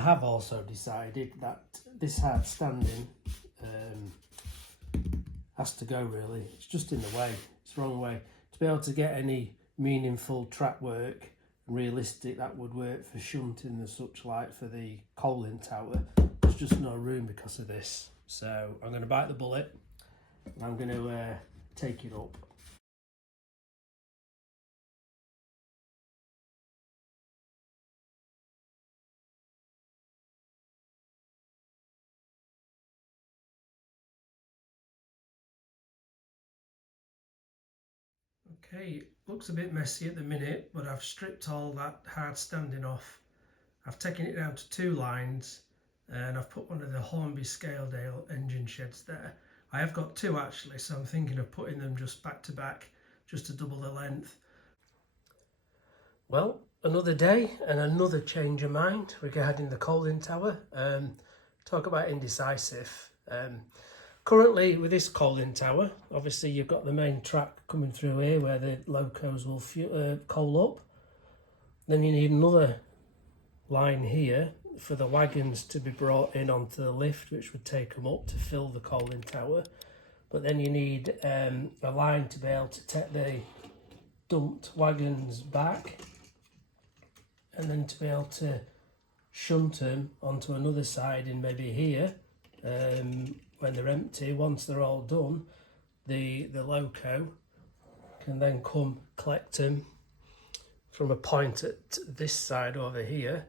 I have also decided that this hard standing has to go really. It's just in the way, it's the wrong way. To be able to get any meaningful track work, realistic that would work for shunting and such like for the coaling tower, there's just no room because of this. So I'm going to bite the bullet and I'm going to take it up. Okay, looks a bit messy at the minute, but I've stripped all that hard standing off. I've taken it down to 2 lines and I've put one of the Hornby Scaledale engine sheds there. I have got 2 actually, so I'm thinking of putting them just back to back, just to double the length. Well, another day and another change of mind regarding the coaling tower. Talk about indecisive. Currently with this coaling tower, obviously you've got the main track coming through here where the locos will coal up. Then you need another line here for the wagons to be brought in onto the lift, which would take them up to fill the coaling tower. But then you need a line to be able to take the dumped wagons back, and then to be able to shunt them onto another side in maybe here. When they're empty, once they're all done, the loco can then come collect them from a point at this side over here.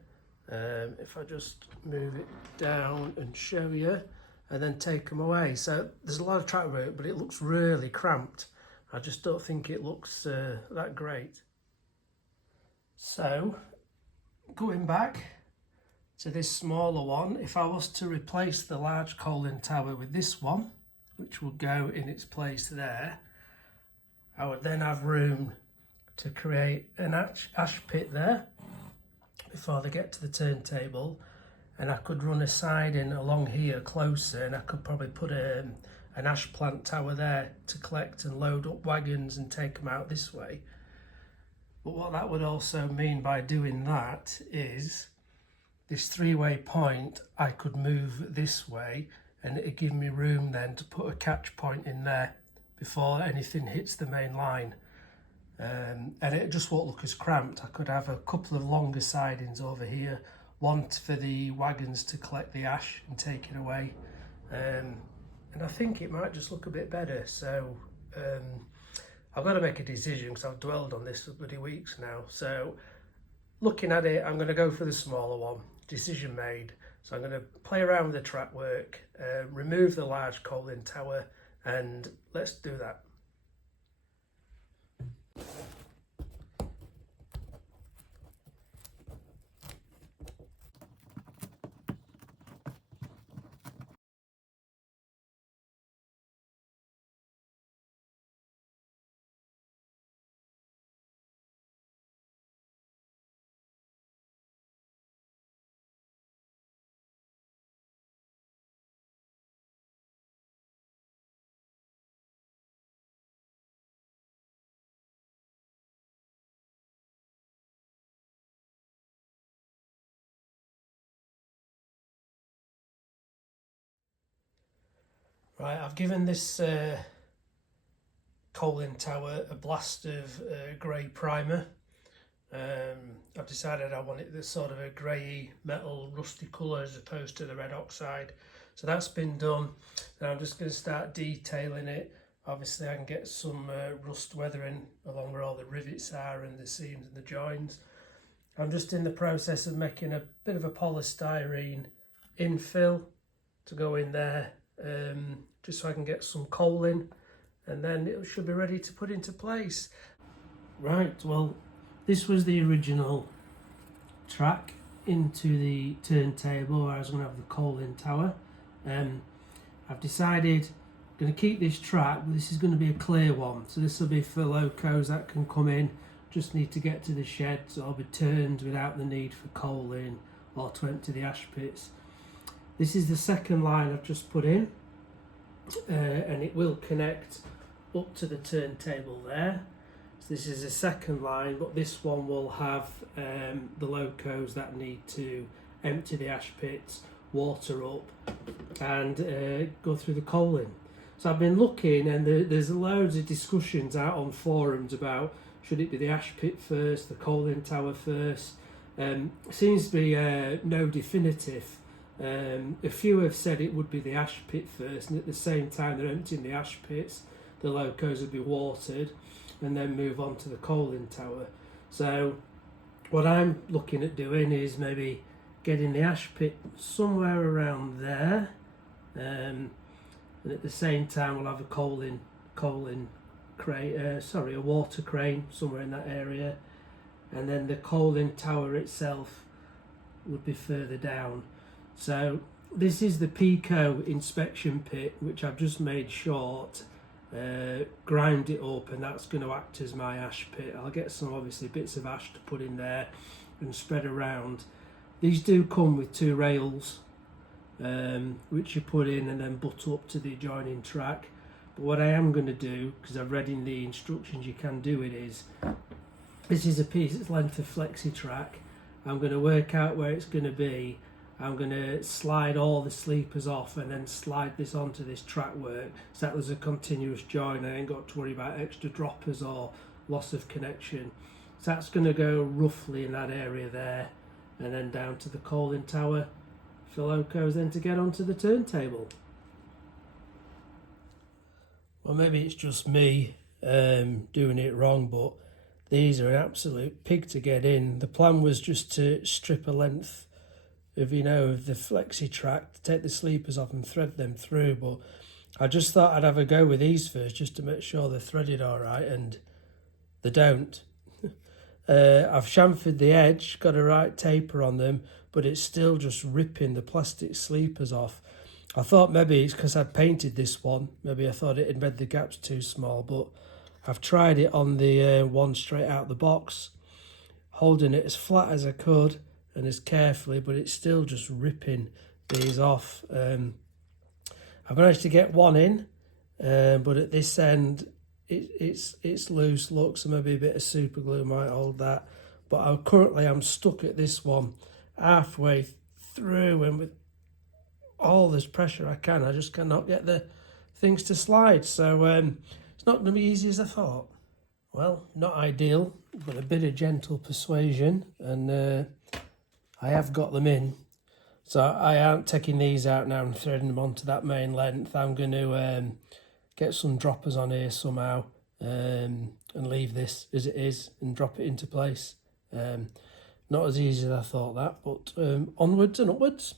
If I just move it down and show you, and then take them away. So there's a lot of track work, but it looks really cramped. I just don't think it looks that great. So going back to this smaller one, if I was to replace the large coaling tower with this one, which would go in its place there, I would then have room to create an ash pit there before they get to the turntable, and I could run a siding along here closer, and I could probably put an ash plant tower there to collect and load up wagons and take them out this way. But what that would also mean by doing that is this 3-way point I could move this way, and it'd give me room then to put a catch point in there before anything hits the main line. And it just won't look as cramped. I could have a couple of longer sidings over here, one for the wagons to collect the ash and take it away. And I think it might just look a bit better. So I've got to make a decision because I've dwelled on this for bloody weeks now. So looking at it, I'm going to go for the smaller one. Decision made. So I'm going to play around with the track work, remove the large coaling tower, and let's do that. Right, I've given this coaling tower a blast of grey primer. I've decided I want it this sort of a grey metal rusty colour as opposed to the red oxide. So that's been done. Now I'm just going to start detailing it. Obviously I can get some rust weathering along where all the rivets are and the seams and the joins. I'm just in the process of making a bit of a polystyrene infill to go in there, just so I can get some coaling, and then it should be ready to put into place. Right, well, this was the original track into the turntable where I was going to have the coaling tower. I've decided I'm going to keep this track, but this is going to be a clear one. So this will be for locos that can come in, just need to get to the sheds or be turned without the need for coaling or to empty the ash pits. This is the second line I've just put in, and it will connect up to the turntable there. So this is the second line, but this one will have the locos that need to empty the ash pits, water up, and go through the coaling. So I've been looking, and there's loads of discussions out on forums about should it be the ash pit first, the coaling tower first. Seems to be no definitive. A few have said it would be the ash pit first, and at the same time they're emptying the ash pits, the locos would be watered, and then move on to the coaling tower. So what I'm looking at doing is maybe getting the ash pit somewhere around there, and at the same time we'll have a coaling crane, a water crane somewhere in that area, and then the coaling tower itself would be further down. So this is the Pico inspection pit, which I've just made short, grind it up, and that's going to act as my ash pit. I'll get some obviously bits of ash to put in there and spread around. These do come with 2 rails, which you put in and then butt up to the adjoining track. But what I am going to do, because I've read in the instructions you can do it, is this is a piece length of flexi track. I'm going to work out where it's going to be. I'm going to slide all the sleepers off and then slide this onto this track work so that there's a continuous join. I ain't got to worry about extra droppers or loss of connection. So that's going to go roughly in that area there, and then down to the coaling tower for locos, then to get onto the turntable. Well, maybe it's just me doing it wrong, but these are an absolute pig to get in. The plan was just to strip a length of the flexi track, to take the sleepers off and thread them through, but I just thought I'd have a go with these first just to make sure they're threaded all right, and they don't. I've chamfered the edge, got a right taper on them, but it's still just ripping the plastic sleepers off. I thought maybe it's because I'd painted this one, maybe I thought it had made the gaps too small, but I've tried it on the one straight out the box, holding it as flat as I could and as carefully, but it's still just ripping these off. I've managed to get one in, but at this end it's loose. Look, so maybe a bit of super glue might hold that, but I'm stuck at this one halfway through, and with all this pressure I just cannot get the things to slide. So it's not going to be easy as I thought. Well, not ideal, but a bit of gentle persuasion, and I have got them in. So I aren't taking these out now and threading them onto that main length. I'm going to get some droppers on here somehow, and leave this as it is and drop it into place. Not as easy as I thought that, but onwards and upwards.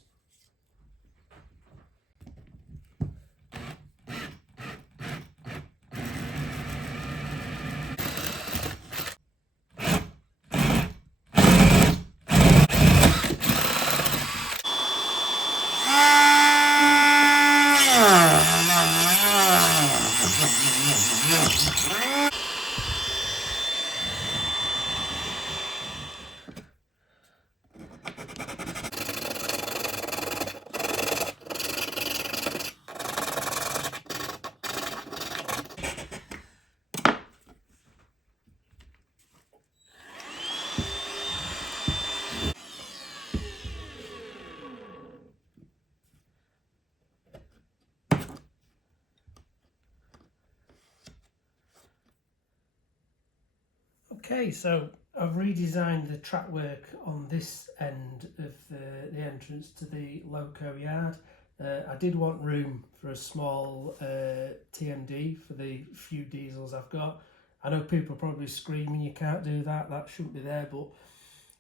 Okay, so I've redesigned the track work on this end of the entrance to the loco yard. I did want room for a small TMD for the few diesels I've got. I know people are probably screaming you can't do that, that shouldn't be there, but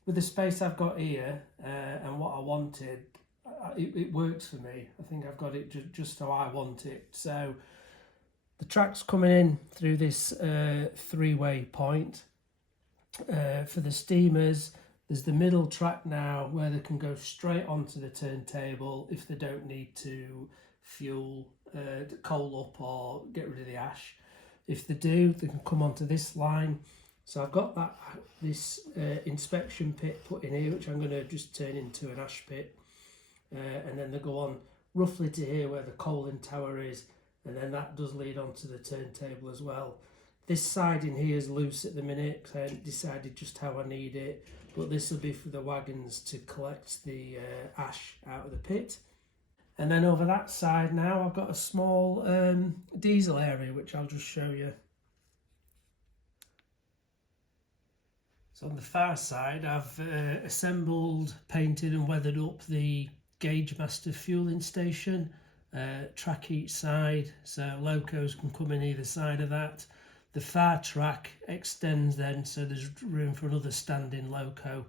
with the space I've got here and what I wanted, it works for me. I think I've got it just how I want it. So the track's coming in through this 3-way point. For the steamers, there's the middle track now where they can go straight onto the turntable if they don't need to fuel, coal up or get rid of the ash. If they do, they can come onto this line. So I've got this inspection pit put in here, which I'm going to just turn into an ash pit, and then they go on roughly to here where the coaling tower is, and then that does lead onto the turntable as well. This side in here is loose at the minute because I haven't decided just how I need it. but this will be for the wagons to collect the ash out of the pit. And then over that side now I've got a small diesel area which I'll just show you. So on the far side I've assembled, painted and weathered up the Gauge Master fueling station, track each side so locos can come in either side of that. The far track extends then so there's room for another standing loco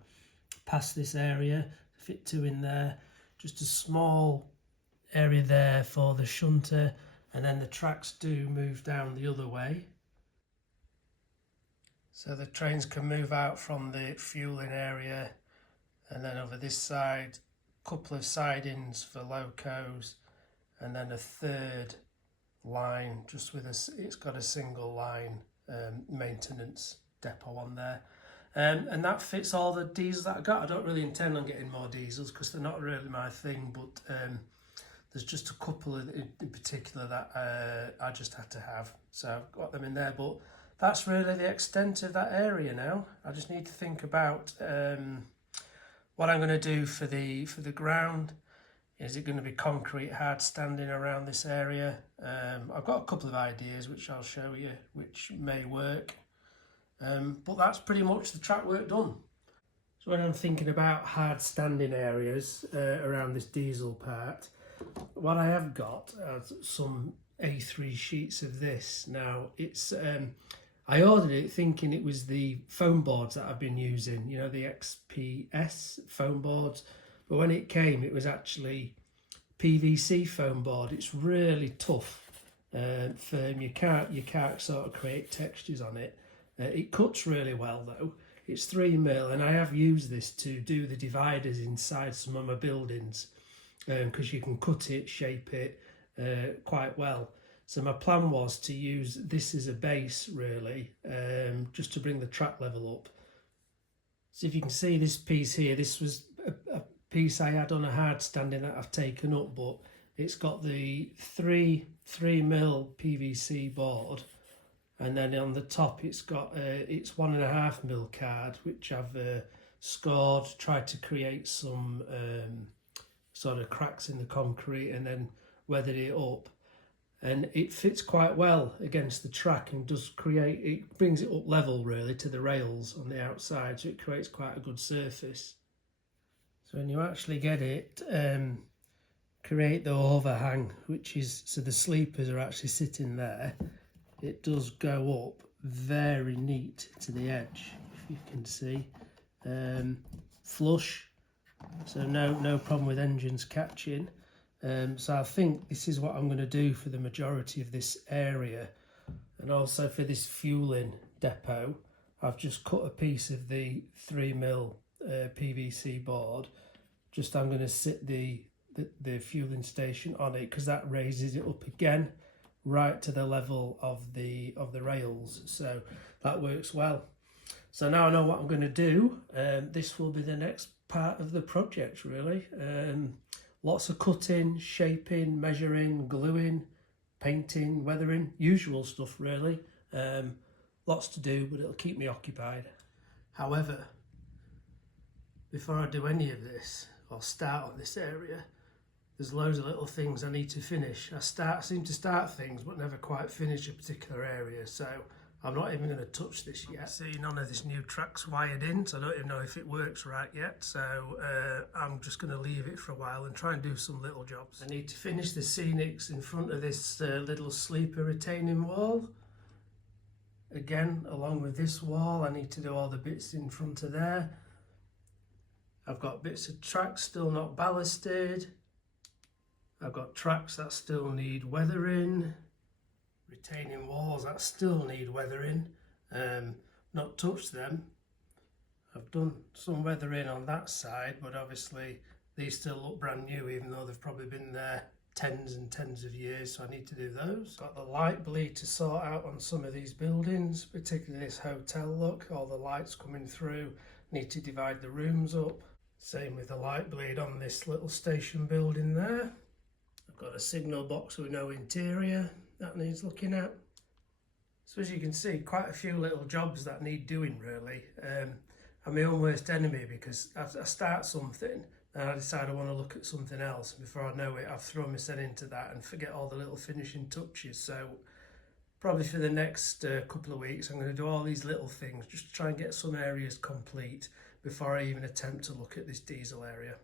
past this area, fit two in there, just a small area there for the shunter, and then the tracks do move down the other way. So the trains can move out from the fueling area, and then over this side, a couple of sidings for locos, and then a third line just with it's got a single line maintenance depot on there. And that fits all the diesels that I got. I don't really intend on getting more diesels because they're not really my thing, but there's just a couple in particular that I just had to have. So I've got them in there, but that's really the extent of that area now. I just need to think about what I'm going to do for the ground. Is it going to be concrete hard standing around this area? I've got a couple of ideas which I'll show you, which may work. But that's pretty much the track work done. So when I'm thinking about hard standing areas around this diesel part, what I have got are some A3 sheets of this. Now it's I ordered it thinking it was the foam boards that I've been using, you know, the XPS foam boards, but when it came it was actually PVC foam board. It's really tough, firm. You can't sort of create textures on it. It cuts really well though. It's 3mm, and I have used this to do the dividers inside some of my buildings because you can cut it, shape it quite well. So my plan was to use this as a base really, just to bring the track level up. So if you can see this piece here, this was a piece I had on a hard standing that I've taken up, but it's got the 3mm PVC board, and then on the top it's got it's 1.5mm card, which I've scored, tried to create some sort of cracks in the concrete and then weathered it up. And it fits quite well against the track and it brings it up level really to the rails on the outside, so it creates quite a good surface. So when you actually get it, create the overhang, which is, so the sleepers are actually sitting there, it does go up very neat to the edge, if you can see, flush, so no problem with engines catching. So I think this is what I'm going to do for the majority of this area, and also for this fueling depot I've just cut a piece of the 3mm PVC board. I'm going to sit the fueling station on it because that raises it up again right to the level of the rails, so that works well. So now I know what I'm going to do. This will be the next part of the project really. Lots of cutting, shaping, measuring, gluing, painting, weathering, usual stuff really. Lots to do, but it'll keep me occupied. However, before I do any of this or start on this area, there's loads of little things I need to finish. I seem to start things but never quite finish a particular area, so I'm not even going to touch this yet. See, none of this new track's wired in, so I don't even know if it works right yet. So I'm just going to leave it for a while and try and do some little jobs. I need to finish the scenics in front of this little sleeper retaining wall. Again, along with this wall, I need to do all the bits in front of there. I've got bits of track still not ballasted. I've got tracks that still need weathering. Retaining walls that still need weathering. Not touched them. I've done some weathering on that side, but obviously these still look brand new even though they've probably been there tens and tens of years, so I need to do those. Got the light bleed to sort out on some of these buildings, particularly this hotel look, all the lights coming through, need to divide the rooms up. Same with the light bleed on this little station building there. I've got a signal box with no interior that needs looking at. So as you can see, quite a few little jobs that need doing really. I'm my own worst enemy, because I start something and I decide I want to look at something else, and before I know it, I've thrown myself into that and forget all the little finishing touches. So probably for the next couple of weeks, I'm going to do all these little things just to try and get some areas complete before I even attempt to look at this diesel area.